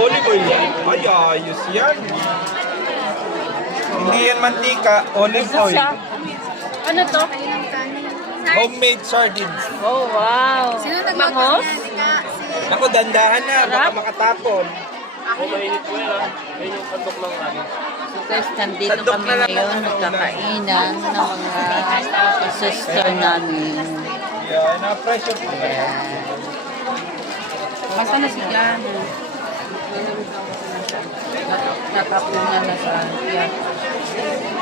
Olive oil yan. Ay, ayos yan. Hindi yan mantika, olive Ano oil. siya? Ano to? Homemade sardines. Oh, wow. Sino nagluto Bangos? niyan? Ika, si... Naku, dandahan na. Baka Sarap. makatapon. So guys, nandito Sandok kami na lang ngayon, ang nagkakainan ng mga sister namin. Yeah, na-pressure po na. Masa na si Jan? Nakapunan na sa yan.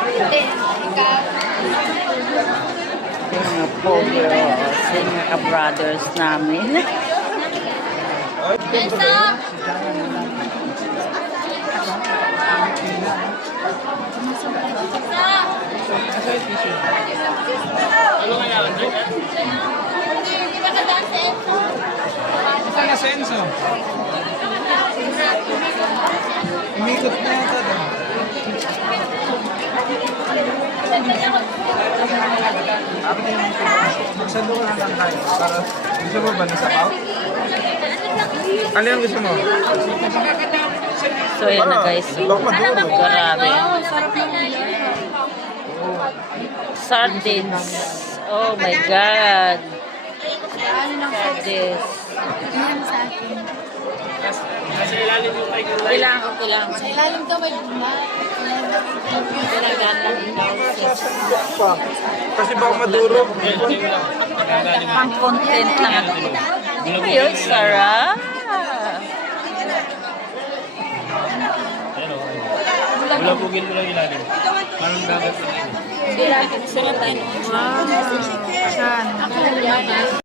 Hindi, ikaw. Yung mga po-girls, yung mga brothers namin. Elsa! Hindi ba ka-dance, Elsa? Saan na senso? Umikot na yata doon. Magsando ka lang tayo. Para, gusto mo ba nasapaw? Ano yung gusto mo? So yan na guys. Grabe. Sardines. Oh my God. Sardines. Ilan sa akin? Kailangan ko kailangan. Sa ilalim daw may bunga. Kailangan lang ikaw. Kasi baka madurog. Pang content lang. Ayun, Sarah. Bulabugin mo lang ilalim. Parang dagat lang yun. Wow. Saan?